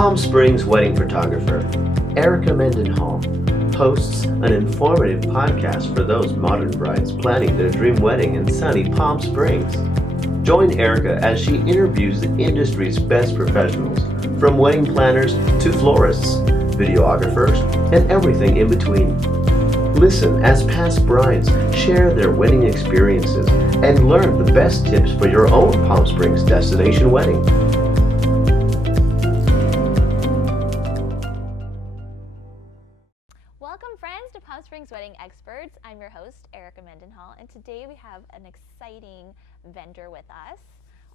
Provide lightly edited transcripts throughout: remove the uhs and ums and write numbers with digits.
Palm Springs wedding photographer Erica Mendenhall hosts an informative podcast for those modern brides planning their dream wedding in sunny Palm Springs. Join Erica as she interviews the industry's best professionals, from wedding planners to florists, videographers, and everything in between. Listen as past brides share their wedding experiences and learn the best tips for your own Palm Springs destination wedding. Welcome, friends, to Palm Springs Wedding Experts. I'm your host, Erica Mendenhall, and today we have an exciting vendor with us.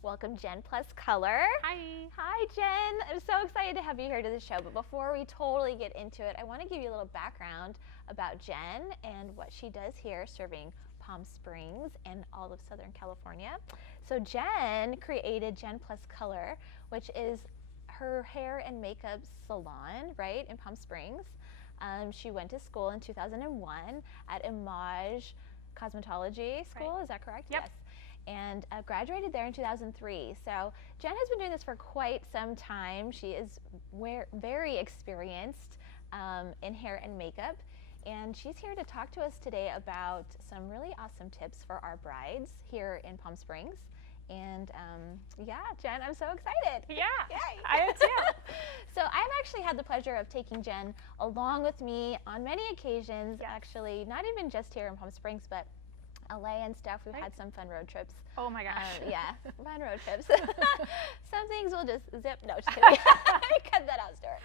Welcome, Jen Plus Color. Hi. Hi, Jen. I'm so excited to have you here to the show, but before we totally get into it, I want to give you a little background about Jen and what she does here serving Palm Springs and all of Southern California. So Jen created Jen Plus Color, which is her hair and makeup salon, right, in Palm Springs. She went to school in 2001 at Image Cosmetology School, Right. Is that correct? Yep. Yes. And graduated there in 2003. So Jen has been doing this for quite some time. She is very experienced in hair and makeup. And she's here to talk to us today about some really awesome tips for our brides here in Palm Springs. And yeah, Jen, I'm so excited. Yeah, Yay. I am too. So I've actually had the pleasure of taking Jen along with me on many occasions, Yes. actually, not even just here in Palm Springs, but LA and stuff. We've Right. had some fun road trips. Oh my gosh. Yeah, fun road trips. Some things will just zip. No, just kidding. Cut that out, Stuart.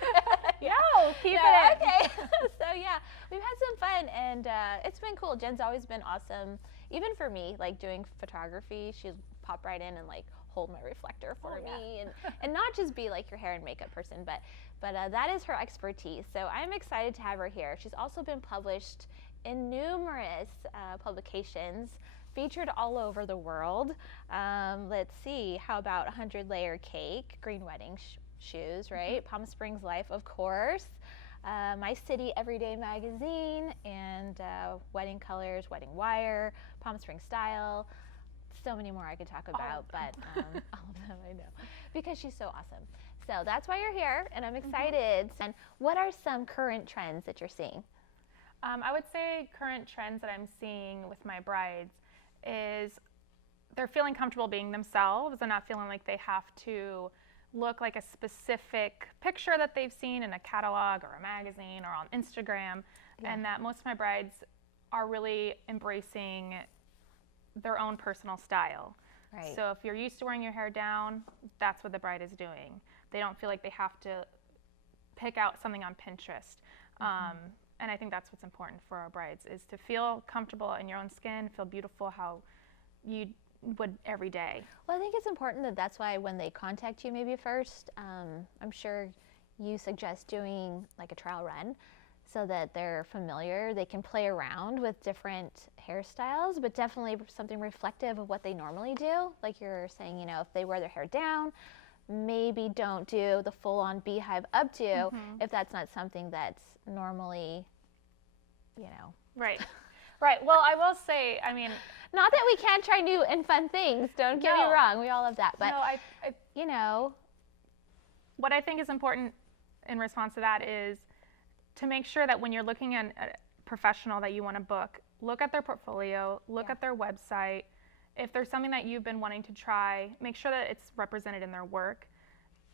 No, keep No, it in. Okay. So yeah, we've had some fun, and it's been cool. Jen's always been awesome. Even for me, like doing photography, she'd pop right in and like hold my reflector for me, and not just be like your hair and makeup person, but that is her expertise. So I'm excited to have her here. She's also been published in numerous publications, featured all over the world. Let's see, how about 100-Layer Cake, Green Wedding Shoes, right? Palm Springs Life, of course. My City Everyday Magazine, and Wedding Colors, Wedding Wire, Palm Springs Style. So many more I could talk about, but all of them I know, because she's so awesome. So that's why you're here, and I'm excited. And what are some current trends that you're seeing? I would say current trends that I'm seeing with my brides is they're feeling comfortable being themselves and not feeling like they have to look like a specific picture that they've seen in a catalog or a magazine or on Instagram, and that most of my brides are really embracing their own personal style. Right. So if you're used to wearing your hair down, that's what the bride is doing. They don't feel like they have to pick out something on Pinterest. And I think that's what's important for our brides, is to feel comfortable in your own skin, feel beautiful how you would every day. Well, I think it's important that that's why when they contact you maybe first, I'm sure you suggest doing like a trial run so that they're familiar. They can play around with different hairstyles, but definitely something reflective of what they normally do. Like you're saying, you know, if they wear their hair down, maybe don't do the full-on beehive updo if that's not something that's normally, you know. Right. Right. Well, I will say, I mean, not that we can't try new and fun things. Don't get me wrong. We all love that. But, no, you know. What I think is important in response to that is to make sure that when you're looking at a professional that you want to book, look at their portfolio, look at their website. If there's something that you've been wanting to try, make sure that it's represented in their work.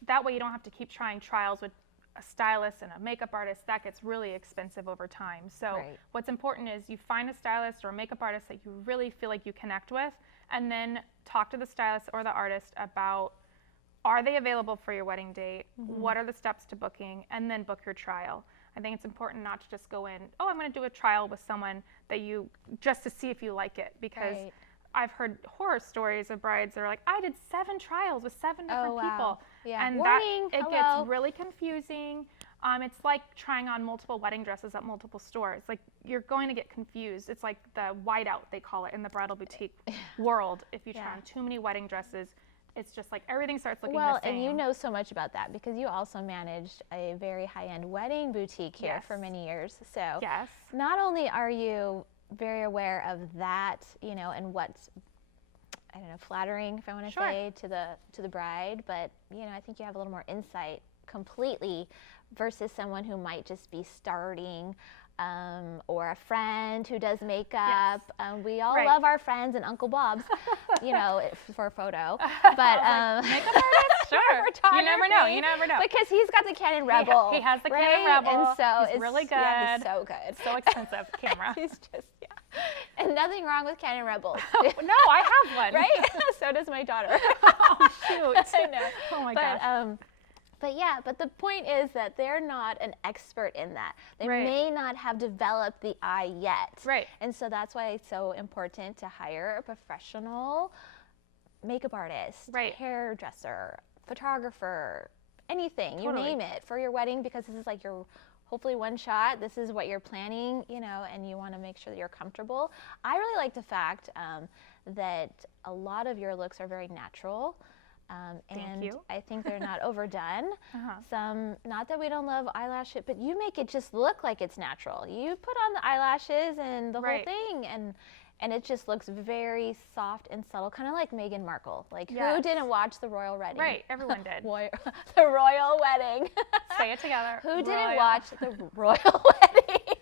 That way you don't have to keep trying trials with a stylist and a makeup artist. That gets really expensive over time. So what's important is you find a stylist or a makeup artist that you really feel like you connect with, and then talk to the stylist or the artist about, are they available for your wedding date? What are the steps to booking? And then book your trial. I think it's important not to just go in, oh, I'm going to do a trial with someone that you, just to see if you like it, because I've heard horror stories of brides that are like, I did 7 trials with 7 different people. Yeah. And Warning, it gets really confusing. It's like trying on multiple wedding dresses at multiple stores. Like, you're going to get confused. It's like the whiteout, they call it, in the bridal boutique world. If you try on too many wedding dresses, it's just like everything starts looking the same. Well, and you know so much about that because you also managed a very high-end wedding boutique here for many years. So not only are you very aware of that, you know, and what's, flattering, if I want to say, to the bride, but, you know, I think you have a little more insight completely versus someone who might just be starting, or a friend who does makeup. We all love our friends and Uncle Bob's, for a photo. But makeup artist, sure. You never know. You never know. Because he's got the Canon Rebel. He has the Canon Rebel. And so it's really good. Yeah, it's so good. It's so expensive camera. He's just and nothing wrong with Canon Rebels. No, I have one. Right? So does my daughter. Oh shoot! I know. Oh my gosh. But the point is that they're not an expert in that. They may not have developed the eye yet. Right. And so that's why it's so important to hire a professional makeup artist, hairdresser, photographer, anything, you name it, for your wedding, because this is like your hopefully one shot. This is what you're planning, and you want to make sure that you're comfortable. I really like the fact that a lot of your looks are very natural. Thank you. I think they're not overdone. Some, not that we don't love eyelashes, but you make it just look like it's natural. You put on the eyelashes and the whole thing, and it just looks very soft and subtle, kind of like Meghan Markle. Like, who didn't watch the royal wedding? Right, everyone did. The royal wedding. Say it together. Who didn't watch the royal wedding?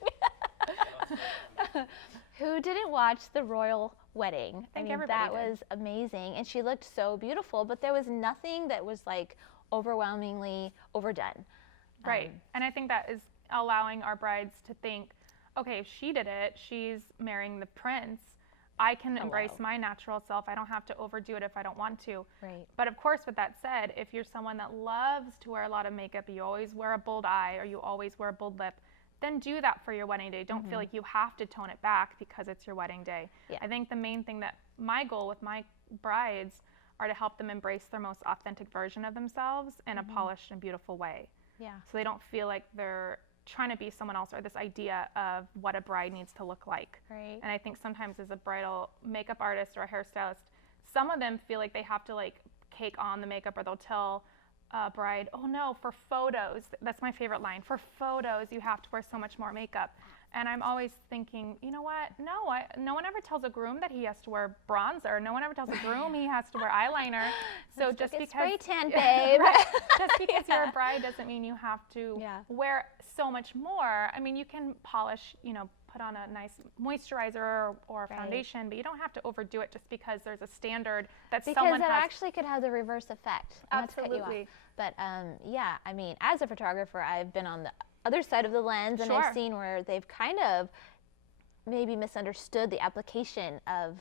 Who didn't watch the royal wedding? I mean, that was amazing. And she looked so beautiful, but there was nothing that was like overwhelmingly overdone. Right. And I think that is allowing our brides to think, okay, if she did it, she's marrying the prince. I can embrace my natural self. I don't have to overdo it if I don't want to. Right. But of course, with that said, if you're someone that loves to wear a lot of makeup, you always wear a bold eye or you always wear a bold lip, then do that for your wedding day. Don't feel like you have to tone it back because it's your wedding day. Yeah. I think the main thing that my goal with my brides are to help them embrace their most authentic version of themselves in a polished and beautiful way. Yeah. So they don't feel like they're trying to be someone else or this idea of what a bride needs to look like. Right. And I think sometimes as a bridal makeup artist or a hairstylist, some of them feel like they have to like cake on the makeup, or they'll tell bride, oh no, for photos, that's my favorite line, for photos you have to wear so much more makeup. And I'm always thinking, you know what, no one ever tells a groom that he has to wear bronzer. No one ever tells a groom he has to wear eyeliner. So just because spray tan, babe. Just because you're a bride doesn't mean you have to wear so much more. I mean, you can polish, put on a nice moisturizer or foundation, but you don't have to overdo it just because there's a standard that someone has. Because it actually could have the reverse effect. Absolutely. But I mean, as a photographer, I've been on the other side of the lens, and I've seen where they've kind of maybe misunderstood the application of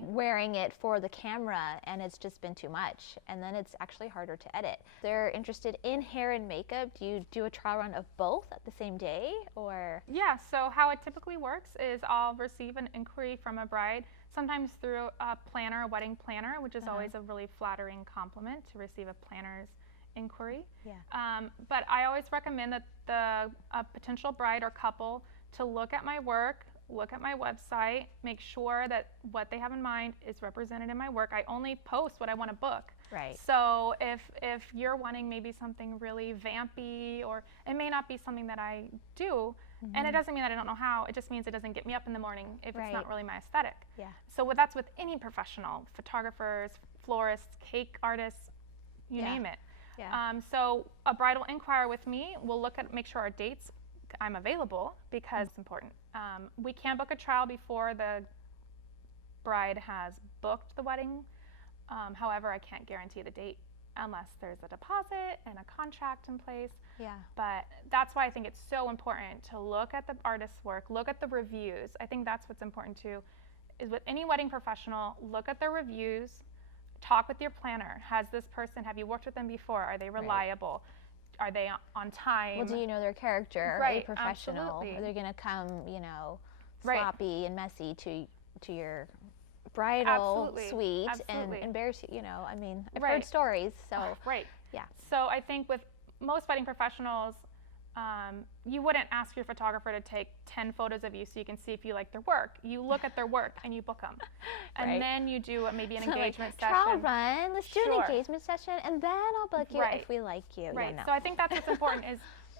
wearing it for the camera, and it's just been too much, and then it's actually harder to edit. If they're interested in hair and makeup, do you do a trial run of both at the same day, or? Yeah, so how it typically works is I'll receive an inquiry from a bride, sometimes through a planner, a wedding planner, which is always a really flattering compliment to receive a planner's inquiry. But I always recommend that a potential bride or couple to look at my work, look at my website, make sure that what they have in mind is represented in my work. I only post what I want to book. Right. So if you're wanting maybe something really vampy, or it may not be something that I do, and it doesn't mean that I don't know how, it just means it doesn't get me up in the morning if it's not really my aesthetic. Yeah. So that's with any professional, photographers, florists, cake artists, you name it. Yeah. So a bride will inquire with me. We'll make sure our dates, I'm available, because it's important. We can book a trial before the bride has booked the wedding. However, I can't guarantee the date unless there's a deposit and a contract in place. Yeah. But that's why I think it's so important to look at the artist's work, look at the reviews. I think that's what's important too, is with any wedding professional, look at their reviews. Talk with your planner. Have you worked with them before? Are they reliable? Are they on time? Well, do you know their character? Right, Are they professional? absolutely. Are they going to come, sloppy and messy to your bridal suite and embarrass you? I mean, I've heard stories. So yeah. So I think with most wedding professionals, you wouldn't ask your photographer to take 10 photos of you so you can see if you like their work. You look at their work and you book them. And then you do maybe an engagement session. Trial run, let's do an engagement session, and then I'll book you if we like you. Right. So I think that's what's important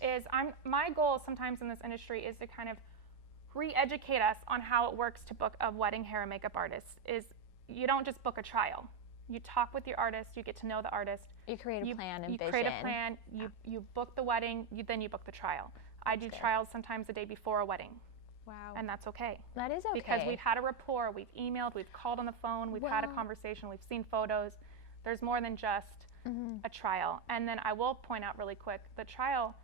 is my goal sometimes in this industry is to kind of re-educate us on how it works to book a wedding hair and makeup artist. Is you don't just book a trial. You talk with your artist. You get to know the artist. You create a plan and you vision. create a plan. You book the wedding. Then you book the trial. I do trials sometimes the day before a wedding. Wow. And that's okay. That is okay. Because we've had a rapport, we've emailed, we've called on the phone, we've had a conversation, we've seen photos. There's more than just a trial. And then I will point out really quick, the trial,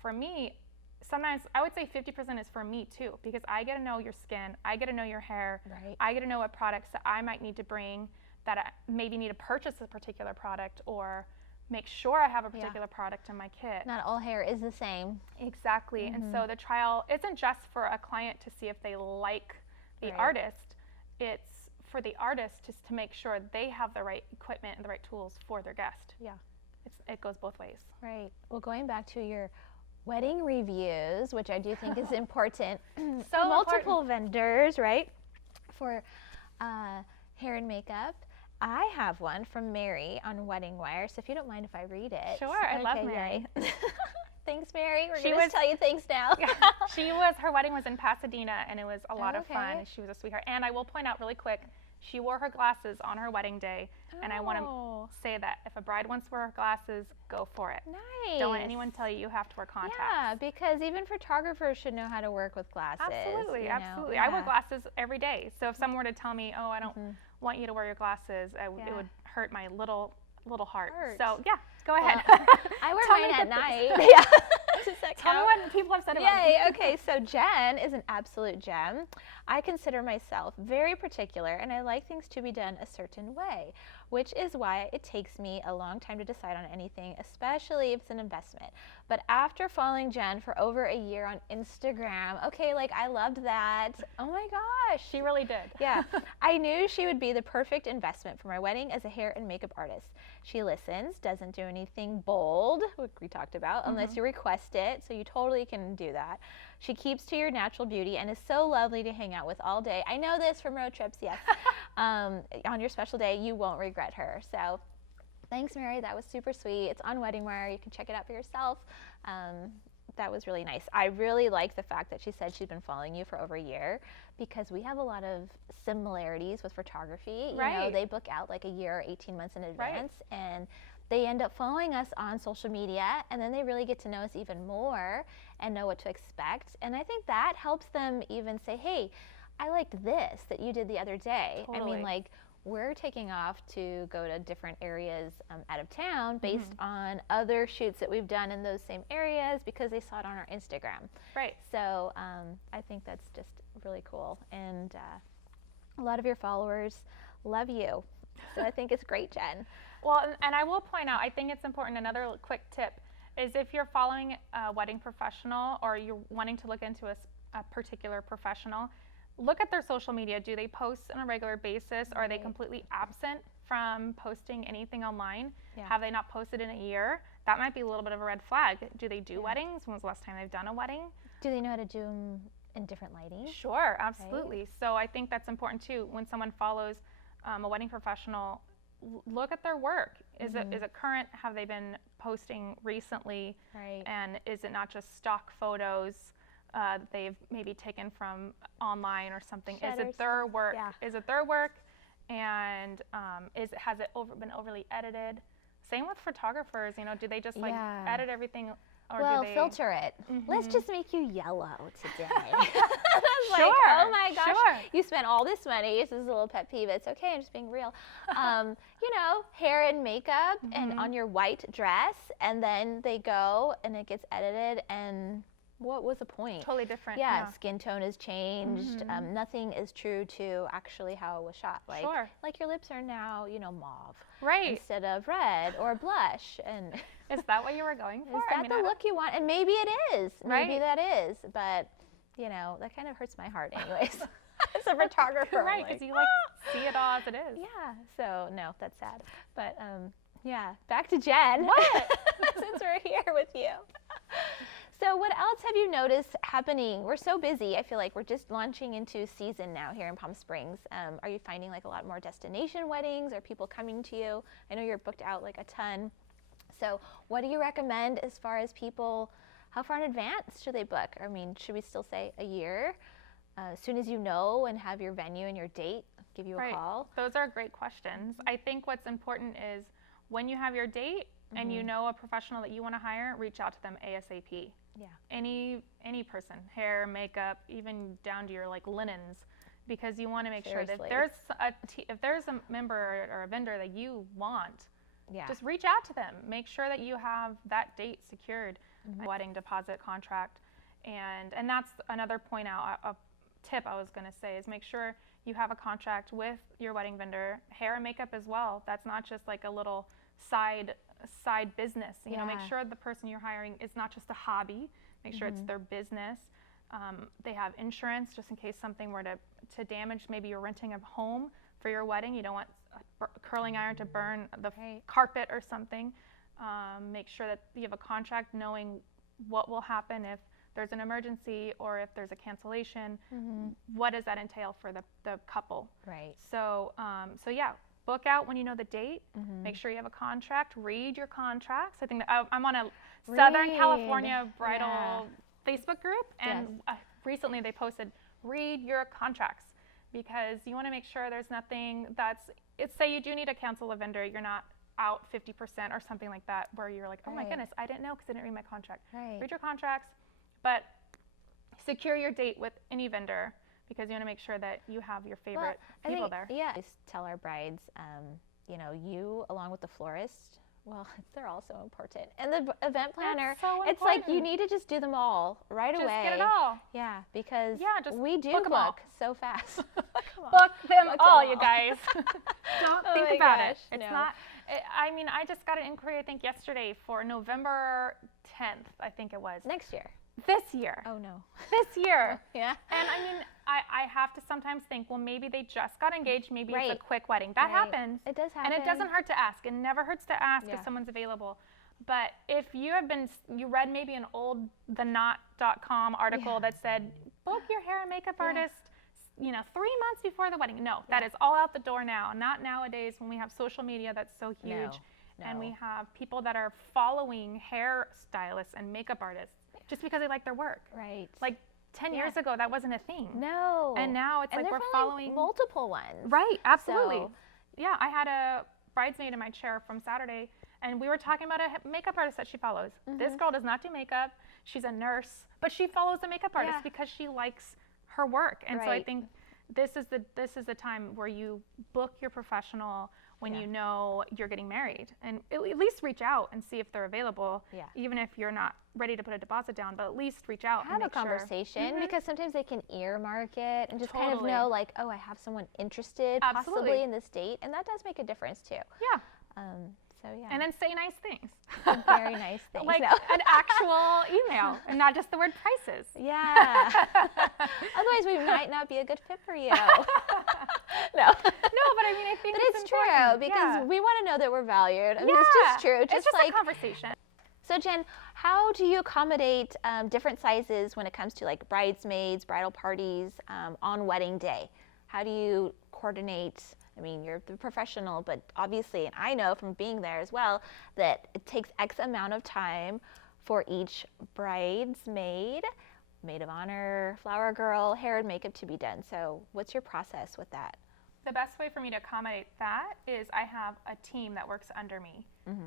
for me, sometimes I would say 50% is for me too, because I get to know your skin, I get to know your hair, I get to know what products that I might need to bring, that I maybe need to purchase a particular product or make sure I have a particular product in my kit. Not all hair is the same. Exactly. And so the trial isn't just for a client to see if they like the artist. It's for the artist just to make sure they have the right equipment and the right tools for their guest. Yeah. It goes both ways. Right. Well, going back to your wedding reviews, which I do think is important. So multiple vendors, right? For hair and makeup. I have one from Mary on Wedding Wire, so if you don't mind if I read it. Sure, I love Mary. Thanks, Mary. We're going to tell you thanks now. Her wedding was in Pasadena, and it was a lot of fun. She was a sweetheart. And I will point out really quick, she wore her glasses on her wedding day, and I want to say that if a bride wants to wear her glasses, go for it. Nice. Don't let anyone tell you have to wear contacts. Yeah, because even photographers should know how to work with glasses. Absolutely, absolutely. Yeah. I wear glasses every day, so if someone were to tell me, oh, I don't want you to wear your glasses, it would hurt my little heart. So yeah, go ahead. I wear mine at night. Yeah. Tell me what people have said about me. Yay. Okay, so Jen is an absolute gem. I consider myself very particular, and I like things to be done a certain way, which is why it takes me a long time to decide on anything, especially if it's an investment. But after following Jen for over a year on Instagram, okay, like I loved that. Oh my gosh. She really did. Yeah. I knew she would be the perfect investment for my wedding as a hair and makeup artist. She listens, doesn't do anything bold, which we talked about, unless you request it, so you totally can do that. She keeps to your natural beauty and is so lovely to hang out with all day. I know this from road trips, yes. On your special day, you won't regret her. So thanks, Mary. That was super sweet. It's on Wedding Wire. You can check it out for yourself. That was really nice. I really like the fact that she said she's been following you for over a year, because we have a lot of similarities with photography. You know, they book out like a year or 18 months in advance, and they end up following us on social media, and then they really get to know us even more and know what to expect. And I think that helps them even say, hey, I liked this that you did the other day. Totally. I mean, like, we're taking off to go to different areas out of town based on other shoots that we've done in those same areas because they saw it on our Instagram. Right. So I think that's just really cool. And a lot of your followers love you. So I think it's great, Jen. Well, and I will point out, I think it's important, another quick tip is if you're following a wedding professional or you're wanting to look into a particular professional, look at their social media. Do they post on a regular basis? Or are they completely absent from posting anything online? Yeah. Have they not posted in a year? That might be a little bit of a red flag. Do they do weddings? When was the last time they've done a wedding? Do they know how to do them in different lighting? Sure, absolutely. Right. So I think that's important too. When someone follows a wedding professional, look at their work. Is it current? Have they been posting recently? Right. And is it not just stock photos that they've maybe taken from online or something? Is it their work? Yeah. Is it their work? And has it been overly edited? Same with photographers. You know, do they just like edit everything? Or well, do they filter it. Let's just make you yellow today. That's like, oh my gosh, you spent all this money. This is a little pet peeve. It's okay, I'm just being real. You know, hair and makeup and on your white dress, and then they go and it gets edited, and what was the point? Totally different. Yeah, skin tone has changed. Nothing is true to actually how it was shot. Like, like your lips are now, you know, mauve. Right. Instead of red or blush. And is that what you were going for? Is that the look you want? And maybe it is. Maybe that is. But, you know, that kind of hurts my heart anyways. As a photographer. Right, because you like see it all as it is. Yeah. So, no, that's sad. But, yeah, back to Jen. What? Since we're here with you. So what else have you noticed happening? We're so busy. I feel like we're just launching into season now here in Palm Springs. Are you finding like a lot more destination weddings? Are people coming to you? I know you're booked out like a ton. So what do you recommend as far as people, how far in advance should they book? I mean, should we still say a year? As soon as you know and have your venue and your date give you a Right. call? Those are great questions. I think what's important is when you have your date and you know a professional that you want to hire, reach out to them ASAP. Yeah. Any person, hair, makeup, even down to your like linens, because you want to make sure that if there's a member or a vendor that you want, Yeah. just reach out to them. Make sure that you have that date secured, wedding deposit contract, and that's another point out. A tip I was going to say is make sure you have a contract with your wedding vendor, hair and makeup as well. That's not just like a little side business. You know, make sure the person you're hiring is not just a hobby. Make sure it's their business. They have insurance just in case something were to damage. Maybe you're renting a home for your wedding. You don't want a curling iron to burn the carpet or something. Make sure that you have a contract knowing what will happen if there's an emergency or if there's a cancellation. What does that entail for the couple? Right. So yeah, book out when you know the date. Make sure you have a contract. Read your contracts. I think that I'm on a Southern California bridal Facebook group, and recently they posted, read your contracts, because you want to make sure there's nothing say you do need to cancel a vendor, you're not out 50% or something like that, where you're like, oh my goodness, I didn't know because I didn't read my contract. Read your contracts, but secure your date with any vendor, because you want to make sure that you have your favorite people there. Yeah, I just tell our brides, you know, you along with the florist, well, they're all so important. And the event planner, it's like you need to just do them all right away. Just get it all. Yeah, because just we do book 'em all. book so fast. Book them all, you guys. Don't think about it. It's no. not. I mean, I just got an inquiry, I think, yesterday for November 10th, I think it was. Next year. This year. Oh, no. This year. Yeah. And I mean, I have to sometimes think, well, maybe they just got engaged. Maybe it's a quick wedding. That happens. It does happen. And it doesn't hurt to ask. It never hurts to ask if someone's available. But if you read maybe an old theknot.com article that said, book your hair and makeup artist, 3 months before the wedding. No, that is all out the door now. Not nowadays when we have social media that's so huge. No. And we have people that are following hair stylists and makeup artists just because they like their work. Right. Like 10 years ago, that wasn't a thing. No. And now it's like we're following multiple ones. Right, absolutely. So. Yeah, I had a bridesmaid in my chair from Saturday, and we were talking about a makeup artist that she follows. This girl does not do makeup. She's a nurse, but she follows a makeup artist because she likes her work. And so I think this is the time where you book your professional when you know you're getting married, and at least reach out and see if they're available. Yeah. Even if you're not ready to put a deposit down, but at least reach out and have a conversation, because sometimes they can earmark it and just kind of know, like, oh, I have someone interested possibly in this date, and that does make a difference too. Yeah. So yeah. And then say nice things. Very nice things. Like an actual email, and not just the word prices. Yeah. Otherwise, we might not be a good fit for you. No. No, but I mean, I think it's true, because we want to know that we're valued. I mean, it's just true. It's just like a conversation. So Jen, how do you accommodate different sizes when it comes to like bridesmaids, bridal parties on wedding day? How do you coordinate? I mean, you're the professional, but obviously, and I know from being there as well, that it takes X amount of time for each bridesmaid, maid of honor, flower girl, hair and makeup to be done. So what's your process with that? The best way for me to accommodate that is I have a team that works under me.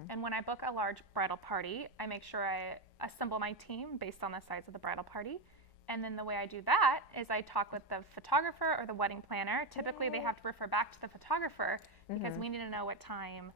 And when I book a large bridal party, I make sure I assemble my team based on the size of the bridal party. And then the way I do that is I talk with the photographer or the wedding planner. Typically, they have to refer back to the photographer because we need to know what time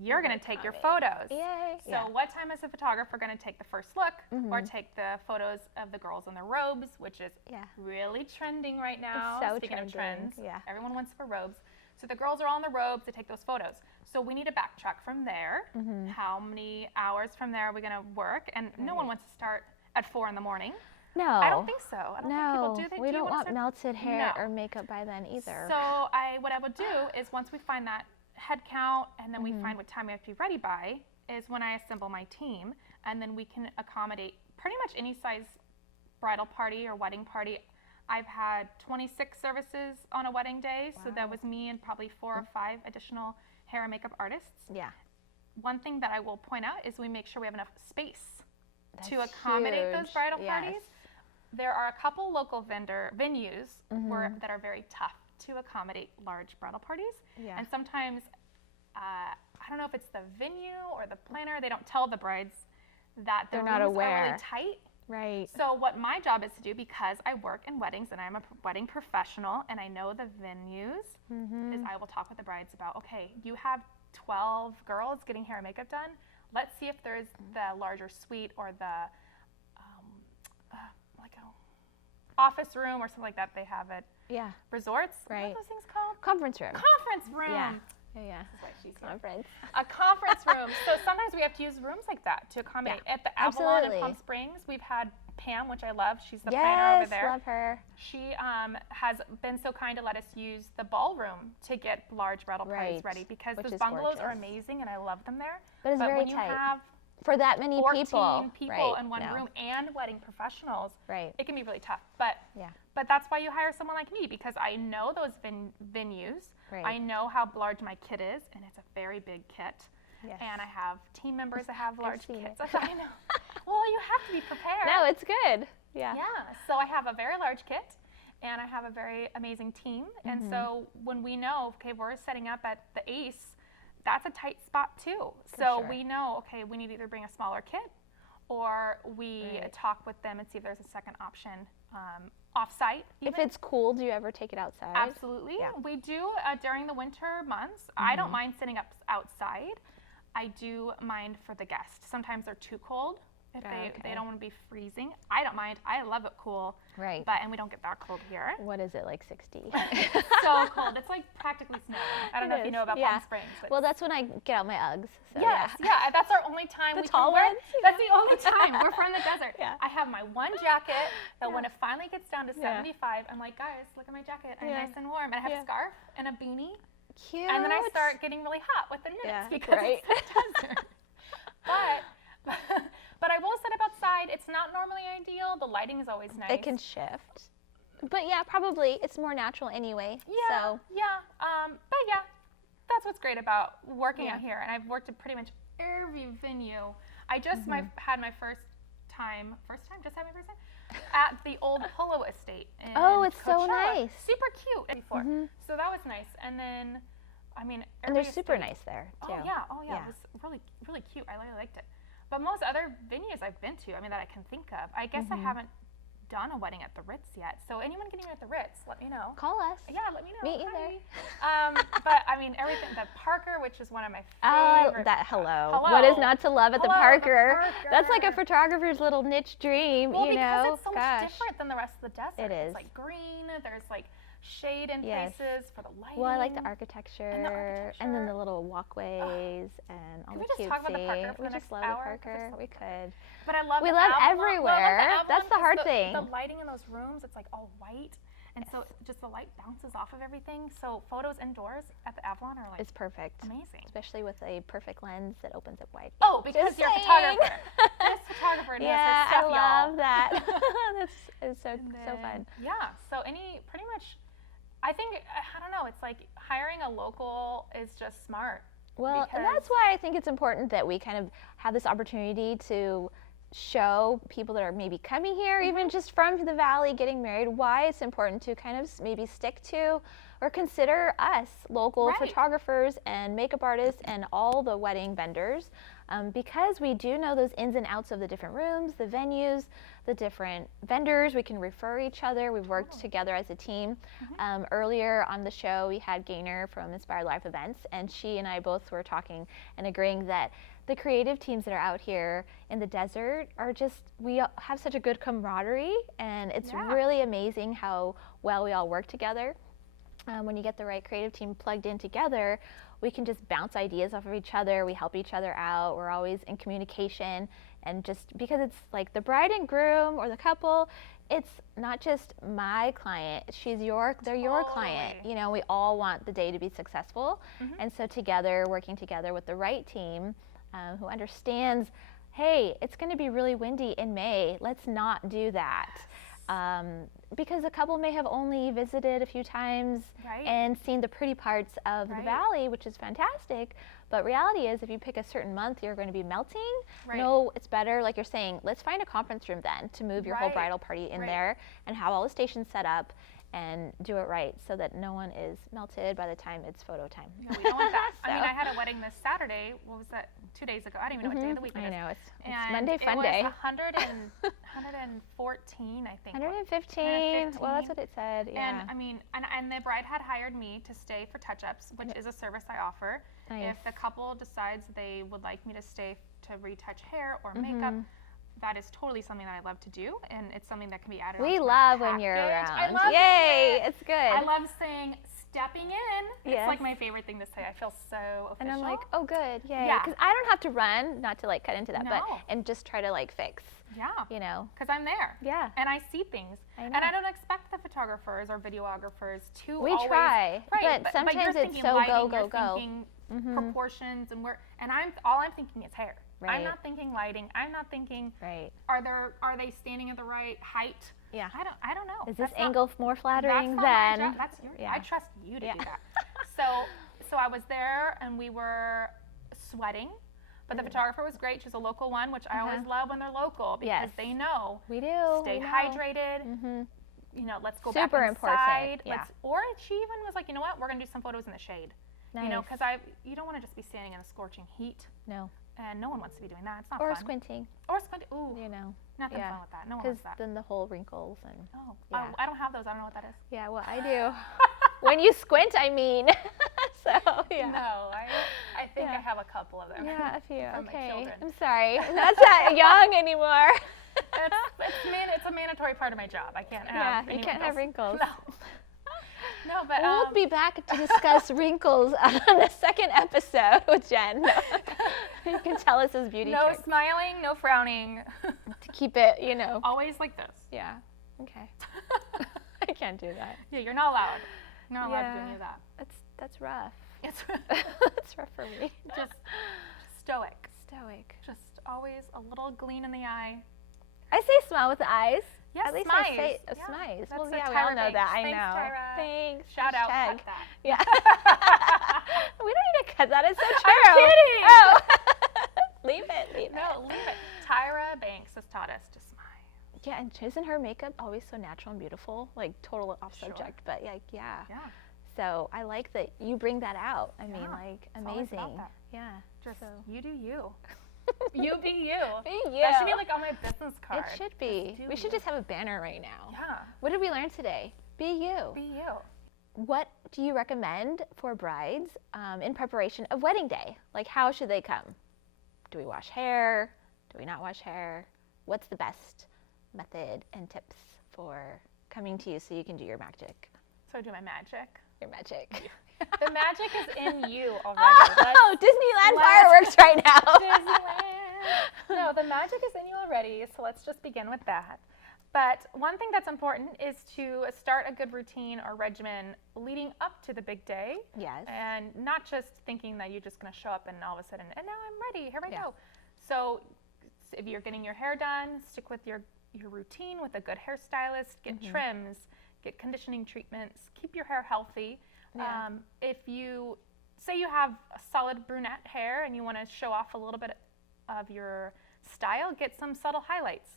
you're going to take your photos. Yay. So what time is the photographer going to take the first look or take the photos of the girls in their robes, which is really trending right now. It's so Speaking trending. of trends, Yeah. everyone wants to wear robes. So the girls are all in the robes to take those photos. So we need to backtrack from there. How many hours from there are we going to work? And no one wants to start at 4 in the morning. No. I don't think so. I don't think people do that. We don't want melted hair or makeup by then either. So what I would do is once we find that head count and then we find what time we have to be ready by is when I assemble my team, and then we can accommodate pretty much any size bridal party or wedding party. I've had 26 services on a wedding day, so that was me and probably 4 or 5 additional hair and makeup artists. Yeah. One thing that I will point out is we make sure we have enough space to accommodate those bridal parties. There are a couple local venues that are very tough to accommodate large bridal parties. Yeah. And sometimes, I don't know if it's the venue or the planner, they don't tell the brides that the They're rooms not are aware. really tight. Right. So what my job is to do, because I work in weddings and I'm a wedding professional and I know the venues, is I will talk with the brides about, okay, you have 12 girls getting hair and makeup done. Let's see if there's the larger suite or the like a office room or something like that they have at resorts. Right. What are those things called? Conference room. Conference room. Yeah. This is why she's here. Conference. A conference room. So sometimes we have to use rooms like that to accommodate. At the Avalon in Palm Springs, we've had Pam, which I love. She's the planner over there. Yes, love her. She has been so kind to let us use the ballroom to get large bridal parties ready, because those bungalows are amazing and I love them there. But it's very when you tight. have For that many 14 people, in one room and wedding professionals, Right. it can be really tough. But that's why you hire someone like me, because I know those venues. Right. I know how large my kit is, and it's a very big kit. Yes. And I have team members that have large seen kits. it. I know. Well, you have to be prepared. No, it's good. Yeah. Yeah. So I have a very large kit, and I have a very amazing team. And so when we know, okay, we're setting up at the Ace, that's a tight spot too. So we know, okay, we need to either bring a smaller kit, or we talk with them and see if there's a second option off-site. If it's cool, do you ever take it outside? Absolutely. Yeah. We do during the winter months. I don't mind sitting up outside. I do mind for the guests. Sometimes they're too cold. If they don't want to be freezing. I don't mind. I love it cool. Right. And we don't get that cold here. What is it, like 60? It's so cold. It's like practically snowing. I don't know if you know about Palm Springs. Well, that's when I get out my Uggs. So yes, that's our only time the we tall can wear. ones? That's the only time. We're from the desert. Yeah. I have my one jacket that when it finally gets down to 75, I'm like, guys, look at my jacket. I'm nice and warm. And I have a scarf and a beanie. Cute. And then I start getting really hot within minutes because it's the desert. But I will set up outside. It's not normally ideal. The lighting is always nice. It can shift. But yeah, probably it's more natural anyway. Yeah. But yeah, that's what's great about working out here. And I've worked at pretty much every venue. I just had my first time at the old Polo Estate in it's Coachella. so nice. Super cute before. So that was nice. And then, I mean, and they're super nice there too. Oh yeah. It was really, really cute. I really liked it. But most other venues I've been to, I mean, that I can think of, I guess I haven't done a wedding at the Ritz yet. So anyone getting married at the Ritz, let me know. Call us. Yeah, let me know. Me either. But I mean, everything, the Parker, which is one of my favorite. Hello. What is not to love at the Parker? That's like a photographer's little niche dream, well, you know? Because it's so much different than the rest of the desert. It is. It's like green, there's like shade in places for the lighting. Well, I like the architecture and then the little walkways and all the cutesy. Can we just talk about the Parker for the next love hour? the Parker. We could. But I love we the love Avalon. everywhere. Well, that's the hard thing. The lighting in those rooms, it's like all white. And so just the light bounces off of everything. So photos indoors at the Avalon are like it's perfect. Amazing. Especially with a perfect lens that opens it wide. Oh, because you're a photographer. This photographer knows her stuff, I love that. That's so fun. Yeah. So pretty much, I think, I don't know, it's like hiring a local is just smart. Well, and that's why I think it's important that we kind of have this opportunity to show people that are maybe coming here, even just from the valley, getting married, why it's important to kind of maybe stick to or consider us local photographers and makeup artists and all the wedding vendors, because we do know those ins and outs of the different rooms, the venues, the different vendors. We can refer each other. We've worked together as a team. Earlier on the show, we had Gaynor from Inspired Life Events, and she and I both were talking and agreeing that the creative teams that are out here in the desert are just, we have such a good camaraderie, and it's really amazing how well we all work together. When you get the right creative team plugged in together, we can just bounce ideas off of each other. We help each other out. We're always in communication, and just because it's like the bride and groom or the couple, it's not just my client. They're your client. You know, we all want the day to be successful, and so together, working together with the right team who understands, hey, it's going to be really windy in May. Let's not do that. Because a couple may have only visited a few times and seen the pretty parts of the valley, which is fantastic. But reality is, if you pick a certain month, you're going to be melting. No, it's better, like you're saying, let's find a conference room then to move your whole bridal party in there and have all the stations set up and do it right so that no one is melted by the time it's photo time. No, we don't want that. So. I mean, I had a wedding this Saturday. What was that? 2 days ago. I don't even know what day of the week it is. I know. It's Monday fun day. day. It was 114, I think. 115. Well, that's what it said. Yeah. And I mean, and the bride had hired me to stay for touch-ups, which is a service I offer. Nice. If the couple decides they would like me to stay to retouch hair or makeup, that is totally something that I love to do, and it's something that can be added. We onto love my when you're package. around. I love Yay! it. It's good. I love saying stepping in. Yes. It's like my favorite thing to say. I feel so official. And I'm like, oh, good, yay. Yeah. Because I don't have to run, not to like cut into that, but No. and just try to like fix. Yeah. You know. Because I'm there. Yeah. And I see things. I And know. I don't expect the photographers or videographers to We always. try, Right. but you're sometimes it's thinking so lighting, go, you're go. thinking proportions and all I'm thinking is hair. Right. I'm not thinking lighting. I'm not thinking Right. are they standing at the right height? Yeah. I don't know. Is this That's not- angle more flattering that's not my than? job. That's your. Yeah. I trust you to Yeah. do that. So I was there and we were sweating, but the photographer was great. She's a local one, which I always love when they're local because Yes. they know. We do. Stay we know. hydrated. You know, let's go back Super inside. important, yeah. Or she even was like, you know what? We're gonna do some photos in the shade. Nice. You know, because you don't want to just be standing in the scorching heat, No. and no one wants to be doing that. It's not Or fun. squinting. Or squinting. Ooh, You know. nothing yeah. fun with that. No one Because wants that. then the whole wrinkles and. Oh, yeah. I don't have those. I don't know what that is. Yeah. Well, I do. When you squint, I mean. So yeah. No, I think Yeah. I have a couple of them. Yeah, a few. From my Okay. children. I'm sorry. I'm not that young anymore. It's a mandatory part of my job. I can't Yeah, have you any can't have wrinkles. No. No, but We'll be back to discuss wrinkles on the second episode with Jen. You can tell us his beauty no tricks smiling, no frowning. to keep it, you know. Always like this. Yeah. Okay. I can't do that. Yeah, you're not allowed. You're not allowed to do Yeah. any of that. That's rough. It's That's rough for me. just stoic. Stoic. Just always a little gleam in the eye. I say smile with the eyes. Yes, At least smize. I say Yeah, smize. that's Well, a yeah, we Tyra all know that. Banks. I Thanks, know. Tyra. Thanks. Shout out, Hashtag. cut that. Yeah. We don't need to cut that. It's so true. I'm kidding. Oh. Leave it. No, leave it. Tyra Banks has taught us to smile. Yeah, and isn't her makeup always so natural and beautiful? Like total off Sure. subject, but like yeah. Yeah. So I like that you bring that out. I mean, Yeah, like it's always about amazing. that. Yeah. Just so. you do you. You be you. Be you. That should be like on my business card. It should be. do We should you. just have a banner right now. Yeah. What did we learn today? Be you. Be you. What do you recommend for brides in preparation of wedding day? Like, how should they come? Do we wash hair? Do we not wash hair? What's the best method and tips for coming to you so you can do your magic? So I do my magic. Your magic. The magic is in you already. Oh, Disneyland let's- fireworks right now. Disneyland. No, the magic is in you already, so let's just begin with that. But one thing that's important is to start a good routine or regimen leading up to the big day. Yes. And not just thinking that you're just going to show up and all of a sudden, and now I'm ready, here I Yeah. go. So if you're getting your hair done, stick with your routine with a good hairstylist, get trims, get conditioning treatments, keep your hair healthy. Yeah. If you say you have a solid brunette hair and you want to show off a little bit of your style, get some subtle highlights.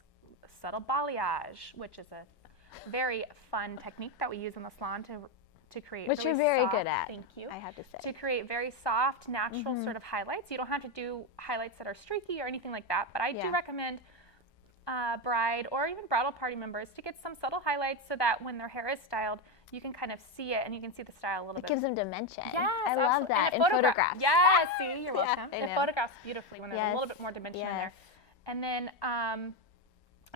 Subtle balayage, which is a very fun technique that we use in the salon to create Which really you're very soft, good at. Thank you. I have to say. To create very soft, natural sort of highlights. You don't have to do highlights that are streaky or anything like that, but I Yeah. do recommend bride or even bridal party members to get some subtle highlights so that when their hair is styled, you can kind of see it and you can see the style a little It bit. gives them dimension. Yes, I love absolutely. that And in it photographs. Yes, see, you're Yeah, welcome. I It know. photographs beautifully when there's a Yes, little bit more dimension in there. yes. And then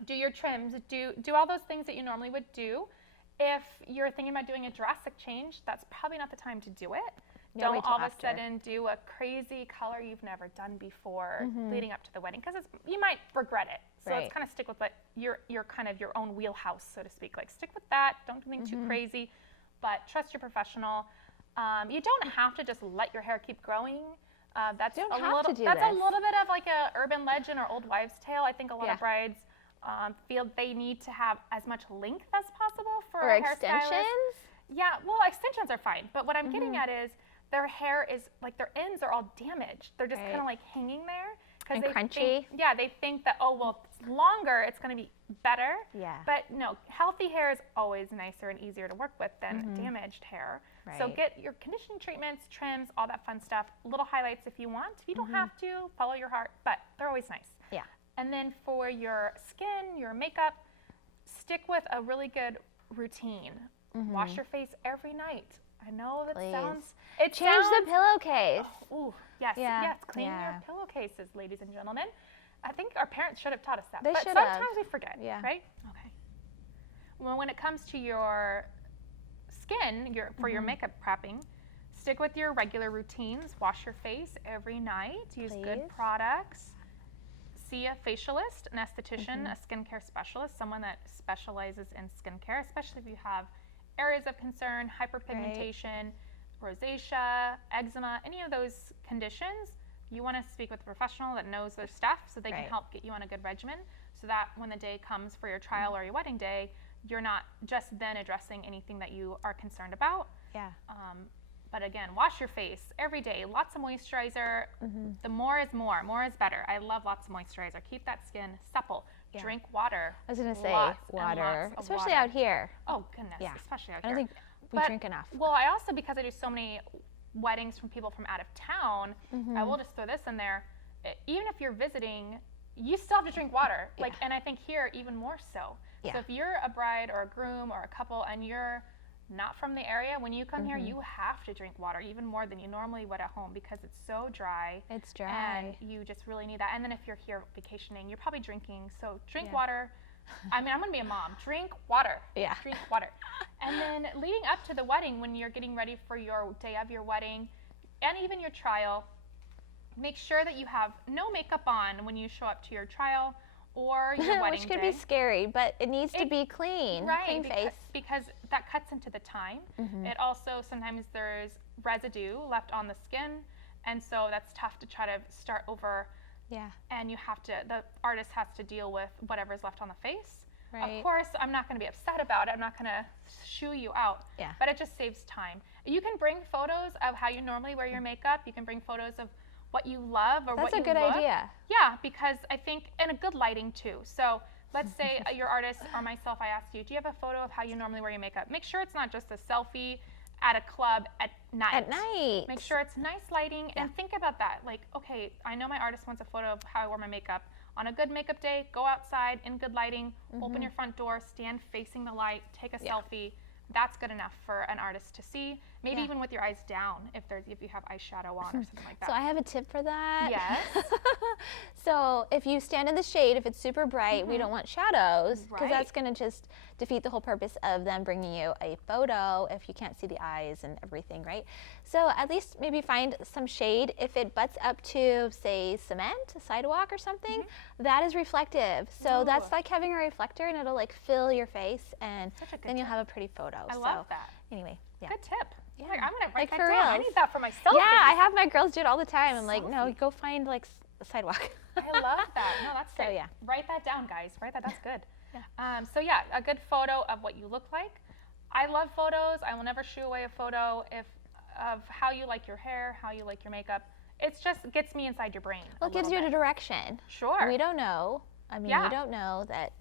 do your trims, do all those things that you normally would do. If you're thinking about doing a drastic change, that's probably not the time to do it. Yeah, wait Don't till all of a after. sudden do a crazy color you've never done before leading up to the wedding, because you might regret it. So Right. let's kind of stick with what your kind of your own wheelhouse, so to speak. Like stick with that. Don't do anything too crazy, but trust your professional. You don't have to just let your hair keep growing. That's Don't a have little. to do that's a this. little bit of like a urban legend or old wives' tale. I think a lot Yeah. of brides feel they need to have as much length as possible for Or a hairstylist. extensions? Yeah, well, extensions are fine, but what I'm getting at is their hair is like their ends are all damaged. They're just Right. kind of like hanging there And they crunchy. think, they think that, oh well, if it's longer, it's going to be better. Yeah. But no, healthy hair is always nicer and easier to work with than damaged hair. So Right. get your conditioning treatments, trims, all that fun stuff. Little highlights if you want. If you don't have to, follow your heart, but they're always nice. Yeah. And then for your skin, your makeup, stick with a really good routine. Wash your face every night. I know that Please. sounds. Change the pillowcase. Ooh, yes, Yeah, yes. Clean yeah. your pillowcases, ladies and gentlemen. I think our parents should have taught us that. They but should sometimes have. we forget, Yeah. right? Okay. Well, when it comes to your skin, for your makeup prepping, stick with your regular routines. Wash your face every night. Use good Please. products. See a facialist, an esthetician, a skincare specialist, someone that specializes in skincare, especially if you have areas of concern, hyperpigmentation, rosacea, eczema, any of those conditions. You want to speak with a professional that knows their stuff so they can Right. help get you on a good regimen so that when the day comes for your trial or your wedding day, you're not just then addressing anything that you are concerned about. Yeah. But again, wash your face every day. Lots of moisturizer. The more is more. More is better. I love lots of moisturizer. Keep that skin supple. Yeah. Drink water. I was gonna say Lots and water, lots of especially water. out here. Oh goodness, Yeah. especially out I don't here. think we But- drink enough. Well, I also, because I do so many weddings from people from out of town, I will just throw this in there. Even if you're visiting, you still have to drink water. Like, and I think here even more so. Yeah. So if you're a bride or a groom or a couple and you're not from the area, when you come here, you have to drink water even more than you normally would at home because it's so dry. It's dry. And you just really need that. And then if you're here vacationing, you're probably drinking. So drink Yeah. water. I mean, I'm going to be a mom. Drink water. Yeah. Drink water. And then leading up to the wedding, when you're getting ready for your day of your wedding and even your trial, make sure that you have no makeup on when you show up to your trial or your wedding Which could day. be scary, but it needs to be clean. Right, Clean face. because that cuts into the time. It also, sometimes there's residue left on the skin, and so that's tough to try to start over, Yeah. and the artist has to deal with whatever's left on the face. Right. Of course, I'm not going to be upset about it. I'm not going to shoo you out. Yeah. But it just saves time. You can bring photos of how you normally wear your makeup. You can bring photos of what you love or what That's you a good look. idea. Yeah, because I think, and a good lighting too. So let's say your artist or myself, I asked you, do you have a photo of how you normally wear your makeup? Make sure it's not just a selfie at a club at night. At night. Make sure it's nice lighting and think about that. Like, okay, I know my artist wants a photo of how I wear my makeup. On a good makeup day, go outside in good lighting, open your front door, stand facing the light, take a selfie. That's good enough for an artist to see. Maybe Yeah. even with your eyes down if you have eyeshadow on or something like that. So I have a tip for that. Yes. So if you stand in the shade, if it's super bright, we don't want shadows because Right. that's going to just defeat the whole purpose of them bringing you a photo if you can't see the eyes and everything, right? So at least maybe find some shade. If it butts up to, say, cement, a sidewalk or something, that is reflective. So that's Ooh. like having a reflector and it'll like fill your face and Such a good then you'll tip. have a pretty photo. I so love that. anyway, yeah. Good tip. Yeah. Like, I'm gonna write Like, that for down. I reals. need that for my selfies. Yeah, I have my girls do it all the time. I'm like, no, Selfie. go find like a sidewalk. I love that. No, that's So, great. yeah. Write that down, guys. Write that. That's good. So yeah, a good photo of what you look like. I love photos. I will never shoo away a photo of how you like your hair, how you like your makeup. It just gets me inside your brain. Well, it gives you a direction. Sure. We don't know. I mean, Yeah. we don't know that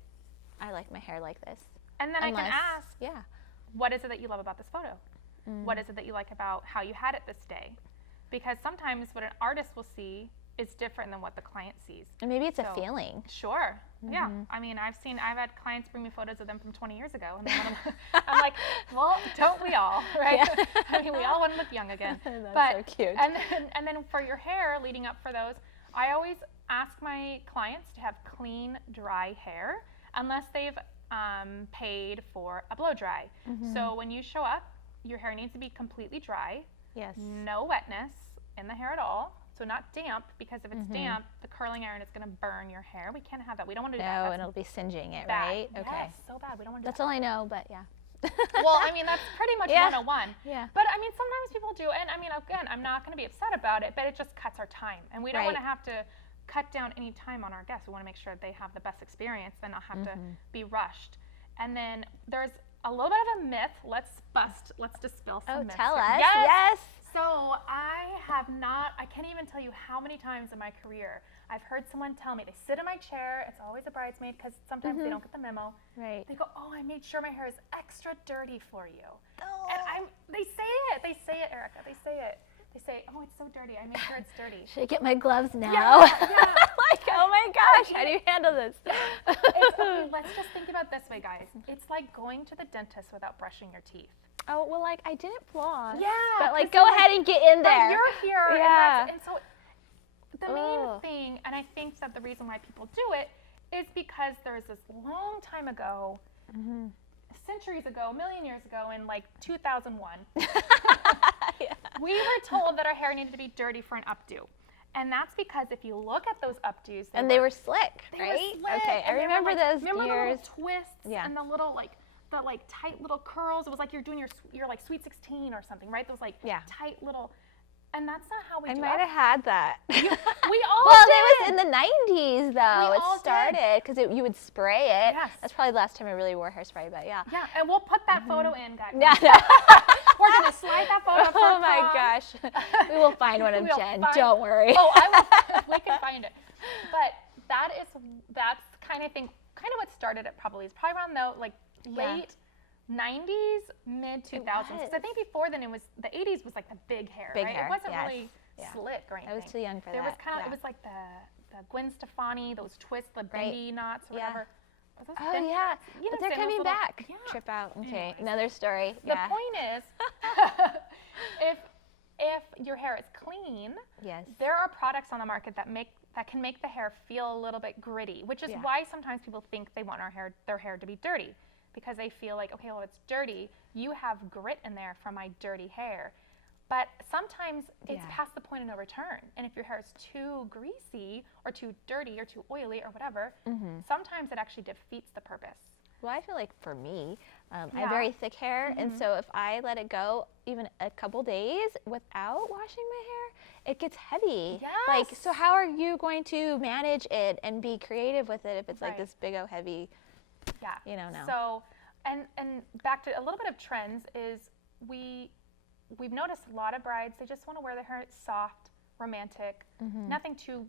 I like my hair like this. And then I Unless, can ask, yeah. what is it that you love about this photo? What is it that you like about how you had it this day? Because sometimes what an artist will see is different than what the client sees. And maybe it's a So- feeling. Sure. Yeah. I mean, I've had clients bring me photos of them from 20 years ago. And I'm like, well, don't we all, right? Yeah. I mean, we all want to look young again. That's so cute. And then for your hair, leading up for those, I always ask my clients to have clean, dry hair, unless they've paid for a blow dry. So when you show up, your hair needs to be completely dry, Yes. no wetness in the hair at all. So not damp, because if it's damp, the curling iron is going to burn your hair. We can't have that. We don't want to do that. No, That's and it'll be singeing it, bad. right? Okay. Yes, so bad. We don't want to do That's all I know, but yeah. that. Well, I mean, that's pretty much Yeah. 101. Yeah. But I mean, sometimes people do. And I mean, again, I'm not going to be upset about it, but it just cuts our time. And we don't want to Right. have to cut down any time on our guests. We want to make sure they have the best experience and not have to be rushed. And then there's a little bit of a myth. Let's dispel some Oh, myths. tell here. us. Yes. Yes. So I can't even tell you how many times in my career I've heard someone tell me, they sit in my chair, it's always a bridesmaid because sometimes they don't get the memo. Right. They go, oh, I made sure my hair is extra dirty for you. Oh. And they say it, Erica, they say it. They say, oh, it's so dirty, I made sure it's dirty. Should I get my gloves now? Yeah. Like, oh my gosh, how do you handle this? Okay, let's just think about it this way, guys. It's like going to the dentist without brushing your teeth. Oh, well, like, I didn't floss. Yeah. But, like, go ahead and get in there. But you're here. Yeah. And so the main thing, and I think that the reason why people do it is because there's this long time ago, centuries ago, a million years ago, in like 2001, we were told that our hair needed to be dirty for an updo. And that's because if you look at those updos, they were slick, they right? were slick, Okay, I and they were remember like, those remember years. the little twists Yeah. and the little the tight little curls. It was like you're doing your like Sweet 16 or something, right? Those like tight little, and that's not how we I do might have had that. We all Well, did. it was in the 90s, though. We It all started because you would spray it. Yes. That's probably the last time I really wore hairspray, but yeah. Yeah, and we'll put that photo in, guys. Yeah. We're gonna slide that photo up for Oh my prom. gosh. We will find one of We'll Jen. find- Don't worry. Oh, I will. We can find it. But that's kind of what started it probably. It's probably around late 90s, mid 2000s. Because I think before then the 80s was like the big hair, Big right? hair, It wasn't yes. really slick or anything. I was too young for There that. was kind of yeah. it was like the Gwen Stefani, those twists, the bendy knots, or Yeah. whatever. Are those Oh bendy- yeah, You but know, they're those coming little- back. Yeah. Trip out. Okay, Anyways. another story. The Yeah. point is, if your hair is clean, Yes. there are products on the market that can make the hair feel a little bit gritty, which is why sometimes people think they want their hair to be dirty, because they feel like, okay, well, it's dirty. You have grit in there from my dirty hair. But sometimes it's past the point of no return. And if your hair is too greasy or too dirty or too oily or whatever, sometimes it actually defeats the purpose. Well, I feel like for me, I have very thick hair, and so if I let it go even a couple days without washing my hair, it gets heavy. Like, so how are you going to manage it and be creative with it if it's like this big old heavy? Yeah. You know, no. So, and back to a little bit of trends is we've noticed a lot of brides, they just want to wear their hair soft, romantic, nothing too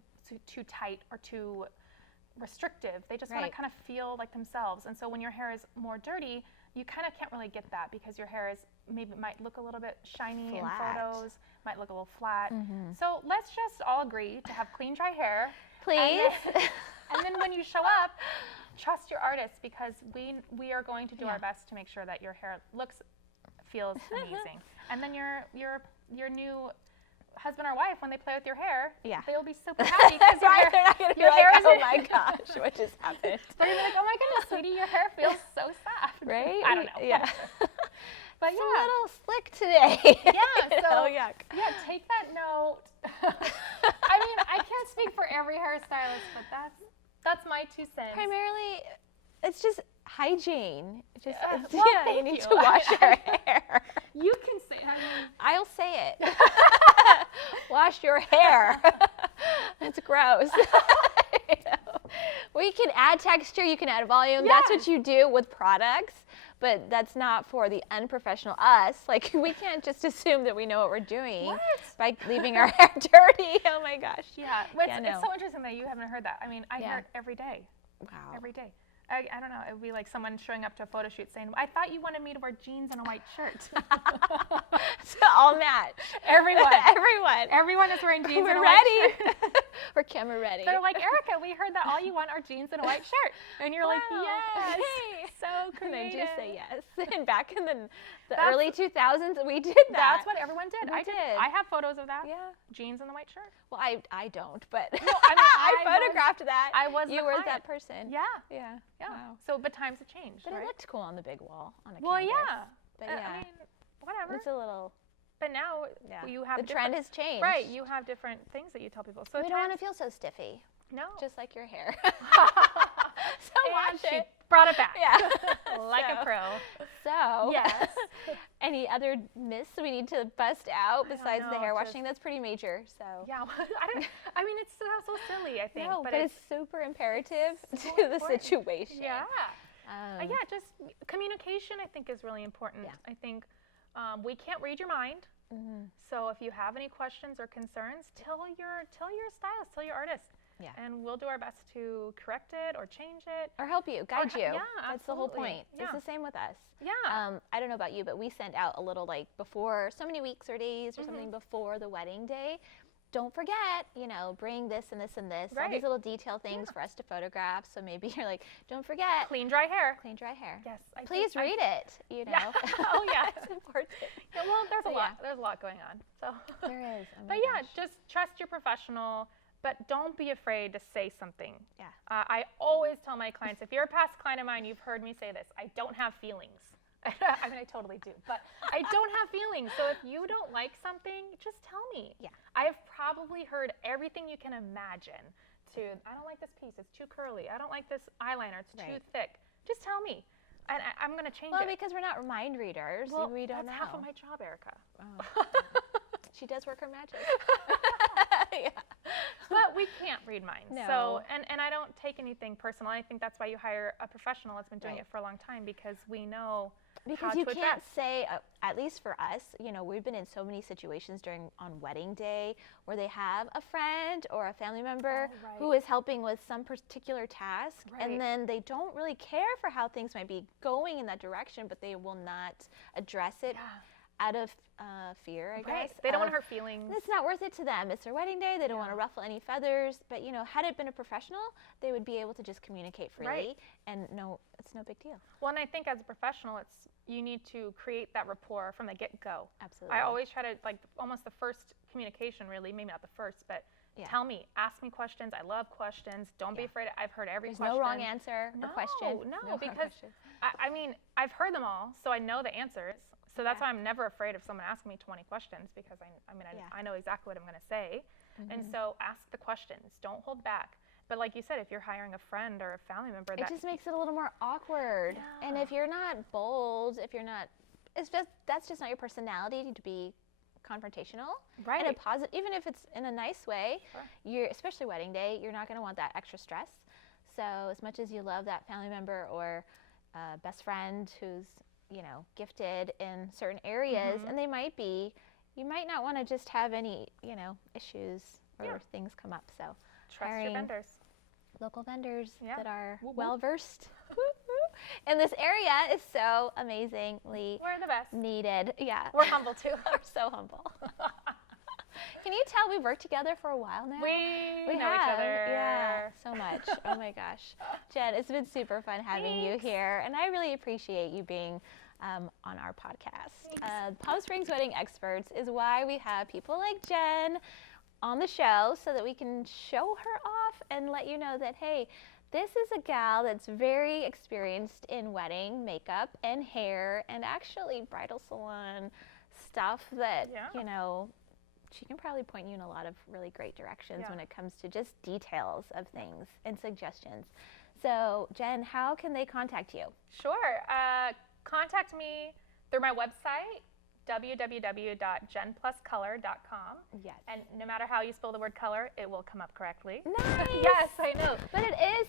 tight or too restrictive. They just want to kind of feel like themselves. And so when your hair is more dirty, you kind of can't really get that because your hair might look a little bit shiny in photos, might look a little flat. So let's just all agree to have clean, dry hair. Please. And then when you show up, trust your artist, because we are going to do our best to make sure that your hair feels amazing. And then your new husband or wife, when they play with your hair, they will be super happy because They're not going to be your like, hair is oh my gosh, what just happened? They're gonna be like, oh my goodness, sweetie, your hair feels so soft. Right? I don't know. Yeah. But It's a little slick today. Yeah, so yuck. yeah, take that note. I mean, I can't speak for every hairstylist, but that's my 2 cents. Primarily, it's just hygiene. Just Well, you thank need you. to wash your hair. You can say, I mean, I'll say it. Wash your hair. It's gross. You know? We can add texture, you can add volume. That's what you do with products, but that's not for the unprofessional us. Like, we can't just assume that we know what we're doing by leaving our hair dirty. Oh my gosh. yeah, it's so interesting that you haven't heard that. I mean, I hear it every day. Wow. Every day. I don't know. It would be like someone showing up to a photo shoot saying, I thought you wanted me to wear jeans and a white shirt. So all match. Everyone. Everyone. Everyone is wearing jeans and a We're white ready. shirt. We're camera ready. They're like, Erica, we heard that all you want are jeans and a white shirt. And you're like, Wow. yes. Hey. So And I creative. do say yes. And back in the That's- early 2000s, we did that. That's what everyone did. We I did. did. I have photos of that. Yeah. Jeans and the white shirt. Well, I don't, but No, I mean, I I was- photographed that. I was You the were client. that person. Yeah. Yeah. Yeah. Wow. So, but times have changed, But right? it looked cool on the big wall on a well, canvas. yeah. But yeah, I mean, whatever. it's a little. But now you have The trend has changed. Right. You have different things that you tell people. So We don't want to feel so stiffy, no. just like your hair. So And watch she it. brought it back. Yeah. Like a So- pro. So, Yes. any other myths we need to bust out I don't besides the know, hair just- washing? That's pretty major. So. Yeah. I mean, it's so silly, I think. No, but it's super imperative so to the important. situation. Yeah. Um, Yeah, just communication, I think, is really important. Yeah. I think we can't read your mind. mhm. So if you have any questions or concerns, tell your stylist, tell your artist. Yeah. And we'll do our best to correct it or change it. Or help you, guide you. Yeah, That's the whole absolutely. point. Yeah. It's the same with us. Yeah. I don't know about you, but we sent out a little like before, so many weeks or days or something before the wedding day. Don't forget, bring this and this and this. All these Right. little detail things for us to photograph. So maybe you're like, don't forget. Clean, dry hair. Clean, dry hair. Yes. Please read it, Yeah. Oh, yeah. It's important. Yeah, well, there's a So, lot. yeah. There's a lot going on. So. There is. Oh my But yeah, gosh. just trust your professional, but don't be afraid to say something. Yeah. I always tell my clients, if you're a past client of mine, you've heard me say this, I don't have feelings. I mean, I totally do, but I don't have feelings. So if you don't like something, just tell me. Yeah. I've probably heard everything you can imagine I don't like this piece, it's too curly. I don't like this eyeliner, it's too thick. Just tell me. And I'm going to change it. Well, because we're not mind readers. Well, we don't that's know. half of my job, Erica. Oh. She does work her magic. Yeah. But we can't read minds. No. So, and I don't take anything personal. I think that's why you hire a professional that's been doing Right. it for a long time, because we know Because how you to can't address. say, at least for us, we've been in so many situations on wedding day where they have a friend or a family member Oh, right. who is helping with some particular task, Right. and then they don't really care for how things might be going in that direction, but they will not address it out of fear, I Right. guess. They don't want of- to hurt feelings. It's not worth it to them. It's their wedding day. They don't want to ruffle any feathers. But, had it been a professional, they would be able to just communicate freely. Right. And it's no big deal. Well, and I think as a professional, you need to create that rapport from the get-go. Absolutely. I always try to, almost the first communication, really, maybe not the first, but tell me, ask me questions. I love questions. Don't be afraid. I've heard every There's question. no wrong answer or question. No, wrong because question. I mean, I've heard them all, so I know the answers. So that's why I'm never afraid of someone asking me 20 questions, because I know exactly what I'm going to say. And so ask the questions. Don't hold back. But like you said, if you're hiring a friend or a family member, It just makes it a little more awkward. And if you're not bold, that's just not your personality to be confrontational. Right. In a positive, even if it's in a nice way, Sure. especially wedding day, you're not going to want that extra stress. So as much as you love that family member or best friend who's gifted in certain areas, and you might not want to just have any issues or things come up. So trust your hiring vendors. local vendors Yeah. that are Whoop, whoop. well versed in this area is so amazingly We're the best. needed. Yeah. We're humble too. We're so humble. Can you tell we've worked together for a while now? We know have. each other. Yeah, so much. Oh my gosh. Jen, it's been super fun having you here, and I really appreciate you being on our podcast. Palm Springs Wedding Experts is why we have people like Jen on the show, so that we can show her off and let you know that, hey, this is a gal that's very experienced in wedding makeup and hair and actually bridal salon stuff that, she can probably point you in a lot of really great directions when it comes to just details of things and suggestions. So, Jen, how can they contact you? Sure. Contact me through my website, www.genpluscolor.com. Yes. And no matter how you spell the word color, it will come up correctly. Nice. Yes, I know. But it is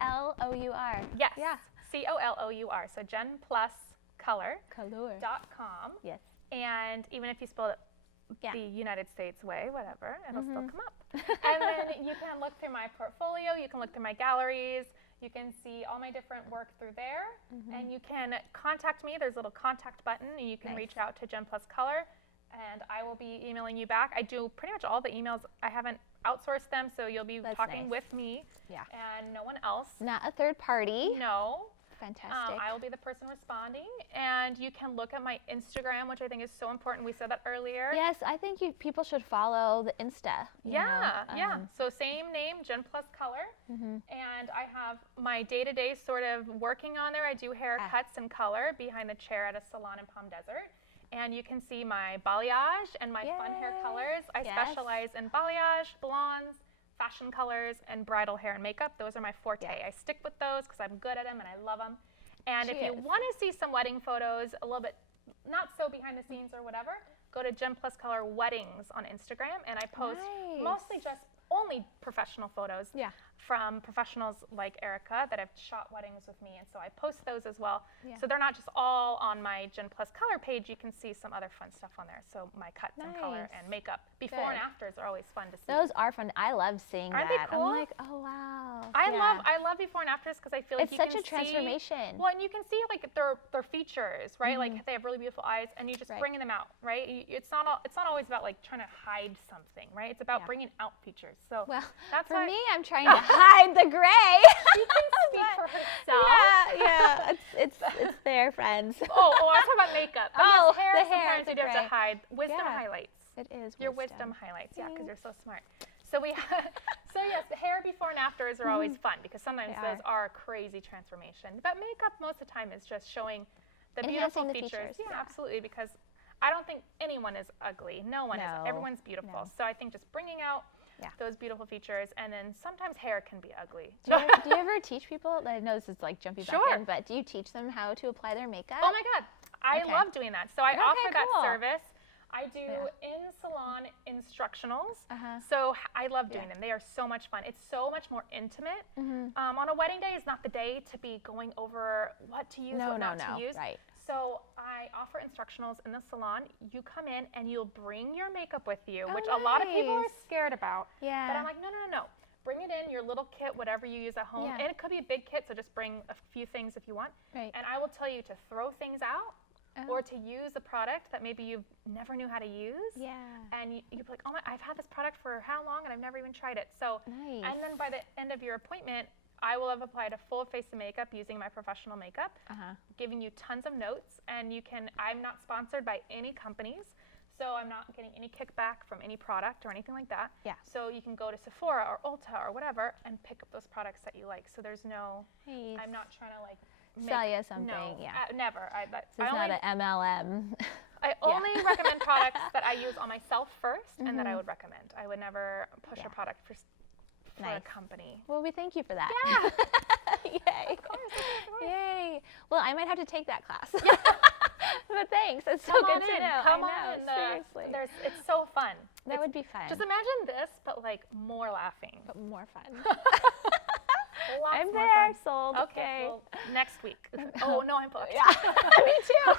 COLOUR. Yes. Yeah. COLOUR. So genpluscolor.com. Color. Yes. And even if you spell it the United States way, whatever, it'll still come up. And then you can look through my portfolio, you can look through my galleries, you can see all my different work through there, and you can contact me. There's a little contact button, and you can reach out to Gen Plus Color, and I will be emailing you back. I do pretty much all the emails. I haven't outsourced them, so you'll be talking with me and no one else. Not a third party. No. Fantastic. I will be the person responding, and you can look at my Instagram, which I think is so important. We said that earlier. Yes, I think people should follow the Insta. Yeah. So same name, Gen Plus Color, and I have my day-to-day sort of working on there. I do haircuts and color behind the chair at a salon in Palm Desert, and you can see my balayage and my fun hair colors. I specialize in balayage, blondes, fashion colors, and bridal hair and makeup. Those are my forte. I stick with those because I'm good at them and I love them. And if you want to see some wedding photos, a little bit not so behind the scenes or whatever, go to Gen Plus Color Weddings on Instagram, and I post mostly just only professional photos Yeah. from professionals like Erica that have shot weddings with me, and so I post those as well. Yeah. So they're not just all on my Gen Plus color page. You can see some other fun stuff on there. So my cuts and color Nice. and makeup before and Good. afters are always fun to see. Those are fun. I love seeing Aren't that. they cool? I'm like, oh wow. I Yeah. love before and afters because I feel like It's you such can a transformation. See, well, and you can see like their features, right? Like they have really beautiful eyes, and you just Right. bringing them out, right? It's not always about like trying to hide something, right? It's about Yeah. bringing out features. So Well, that's for why me, I'm trying to hide the gray. she can speak for herself. Yeah. It's there, friends. Oh, I was talking about makeup. But Oh, yes, hair the hair, sometimes the you do have gray. to hide. Wisdom Yeah. highlights. It is Your wisdom highlights, yeah, because you're so Thanks. smart. So so yes, the hair before and afters are always fun because sometimes They those are a crazy transformation. But makeup most of the time is just showing the Enhancing beautiful the features. features, Yeah, yeah. absolutely, because I don't think anyone is ugly. No one is. No, Everyone's beautiful. no. So I think just bringing out Yeah. those beautiful features, and then sometimes hair can be ugly. Do you ever teach people? I know this is like jumping back Sure. in, but do you teach them how to apply their makeup? Oh my God, I Okay. love doing that. So I Okay, offer that cool. service. I do Yeah. in-salon instructionals. Uh-huh. So I love doing Yeah. them. They are so much fun. It's so much more intimate. Mhm. On a wedding day is not the day to be going over what to use, what not to use. Right. So I offer instructionals in the salon. You come in and you'll bring your makeup with you, Oh, which a lot of people are nice. scared about. Yeah. But I'm like, no. Bring it in, your little kit, whatever you use at home. Yeah. And it could be a big kit, so just bring a few things if you want. Right. And I will tell you to throw things out Oh. or to use a product that maybe you never knew how to use. Yeah. And you're like, oh my, I've had this product for how long and I've never even tried it. So, Nice. and then by the end of your appointment, I will have applied a full face of makeup using my professional makeup, Uh-huh. giving you tons of notes. And I'm not sponsored by any companies, so I'm not getting any kickback from any product or anything like that. Yeah. So you can go to Sephora or Ulta or whatever and pick up those products that you like. So there's no, Nice. I'm not trying to like Sell you something, No, yeah. never. So it's not an MLM. I only recommend products that I use on myself first and that I would recommend. I would never push a product for a Nice. company. Well, we thank you for that. Yeah. Yay. Of course. Yay. Well, I might have to take that class. But thanks. It's so Come good on to in. know. Come I know. on in. Seriously. It's so fun. That would be fun. Just imagine this, but like more laughing. But more fun. Lots I'm more there. fun. Sold. Okay. Well, next week. Oh no, I'm booked. Yeah. Me too.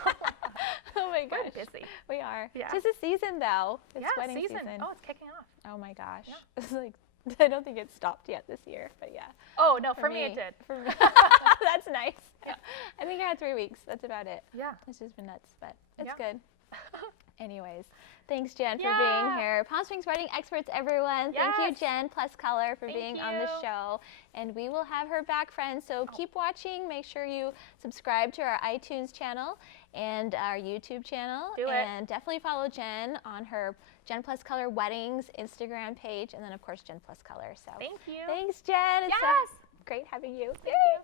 Oh my We're gosh. busy. We are. Yeah. Tis a season though. It's Yeah, wedding season. season. Oh, it's kicking off. Oh my gosh. Yeah. It's like I don't think it's stopped yet this year, but yeah. Oh no, for me it did. For me. That's nice. Yeah. I think I had 3 weeks. That's about it. Yeah. It's just been nuts, but it's Yeah. good. Anyways, thanks Jen for Yeah. being here. Palm Springs wedding experts, everyone. Thank you, Yes. Jen Plus Color, for Thank being on the you. show. And we will have her back, friends. So keep watching. Make sure you subscribe to our iTunes channel and our YouTube channel. Do it. And definitely follow Jen on her Jen Plus Color Weddings Instagram page, and then of course Jen Plus Color. So Thank you. thanks, Jen. It's Yes. great having you. Thank you.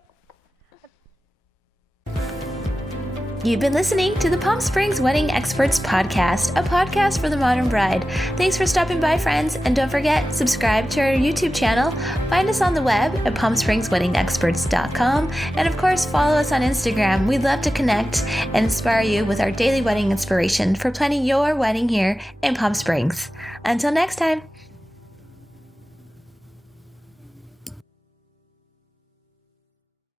You've been listening to the Palm Springs Wedding Experts Podcast, a podcast for the modern bride. Thanks for stopping by, friends, and don't forget, subscribe to our YouTube channel, find us on the web at palmspringsweddingexperts.com, and of course, follow us on Instagram. We'd love to connect and inspire you with our daily wedding inspiration for planning your wedding here in Palm Springs. Until next time.